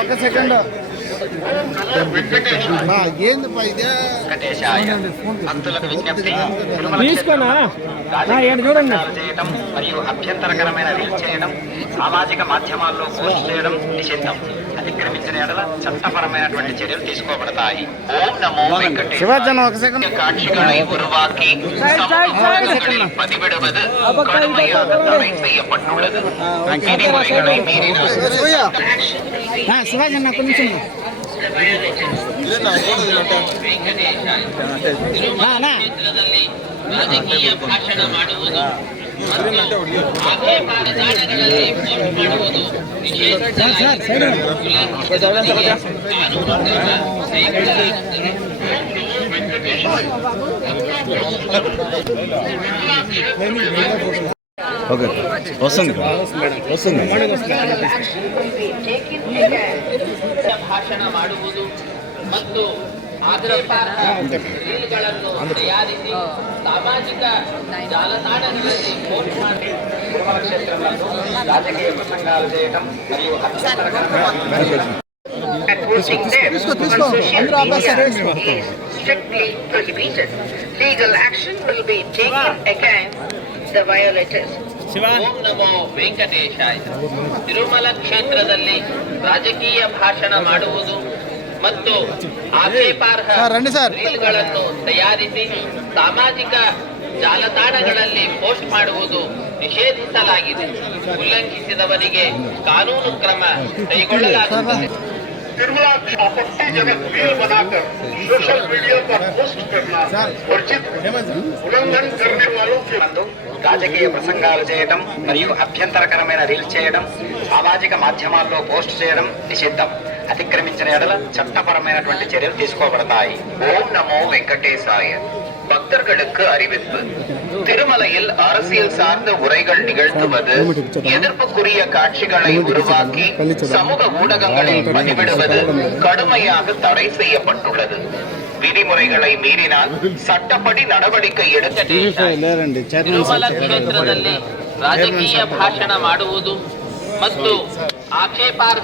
ఒక సెకండ్ చూడండి. మరియు అభ్యంతరకరమైన రీల్ చేయడం, సామాజిక మాధ్యమాల్లో పోస్ట్ చేయడం నిషిద్ధం. అతిక్రమించిన ఎడల చట్టపరమైనటువంటి చర్యలు తీసుకోబడతాయి. ఓం నమో వెంకటేశాయ. காட்சிகளை உருவாக்கி பதிவிடுவது கடுமையாக தடை செய்யப்பட்டுள்ளது. விதிமுறைகளை மீறினால் శివాజన్న కొంచెం ರಾಜಕೀಯ ಭಾಷಣ ಮಾಡುವುದು ఓకే వస్తుంది వస్తుంది. ಭಾಷಣ ಮಾಡುವುದು ಮತ್ತು ರೀಲ್ಗಳನ್ನು ತಯಾರಿಸಿ ಸಾಮಾಜಿಕ ಜಾಲತಾಣಗಳಲ್ಲಿ ಪೋಸ್ಟ್ ಮಾಡಿ రాజకీయ ప్రసంగాలు చేయడం మరియు Posting them on social media is strictly prohibited. Legal action will be taken against the violators. ಓಂ ನಮೋ ವೆಂಕಟೇಶಾಯ. ತಿರುಮಲ ಕ್ಷೇತ್ರದಲ್ಲಿ ರಾಜಕೀಯ ಭಾಷಣ ಮಾಡುವುದು ಮತ್ತು ಆಕ್ಷೇಪಾರ್ಹ ರೀಲ್ಗಳನ್ನು ತಯಾರಿಸಿ ಸಾಮಾಜಿಕ ಜಾಲತಾಣಗಳಲ್ಲಿ ಪೋಸ್ಟ್ ಮಾಡುವುದು ನಿಷೇಧಿಸಲಾಗಿದೆ. ಉಲ್ಲಂಘಿಸಿದವರಿಗೆ ಕಾನೂನು ಕ್ರಮ ಕೈಗೊಳ್ಳಲಾಗುತ್ತದೆ. आपत्तिजनक रील बनाकर सोशल मीडिया पर पोस्ट करना वर्जित उल्लंघन करने वालों के రాజకీయ ప్రసంగాలు చేయడం మరియు అభ్యంతరకరమైన రీల్ చేయడం, సామాజిక మాధ్యమాల్లో పోస్ట్ చేయడం నిషిద్ధం. అతిక్రమించిన ఎడల చట్టపరమైనటువంటి చర్యలు తీసుకోబడతాయి. ఓం నమో వెంకటేశాయ. பக்தர்களுக்கு அறிவிப்பு. திருமலையில் அரசியல் சார்ந்த உரைகள் நிகழ்த்துவது, எதிர்ப்புக்குரிய காட்சிகளை உருவாக்கி சமூக ஊடகங்களில் பதிவிடுவது கடுமையாக தடை செய்யப்பட்டுள்ளது. ವಿಧಿಮುறைகளை ಮೀರಿனால் ಸಟ್ಟಪಡಿ நடவடிக்கை எடுக்க. ತಿರುಮಲ ಕ್ಷೇತ್ರದಲ್ಲಿ ರಾಜಕೀಯ ಭಾಷಣ ಮಾಡುವುದು ಮತ್ತು ಆಕ್ಷೇಪಾರ್ಹ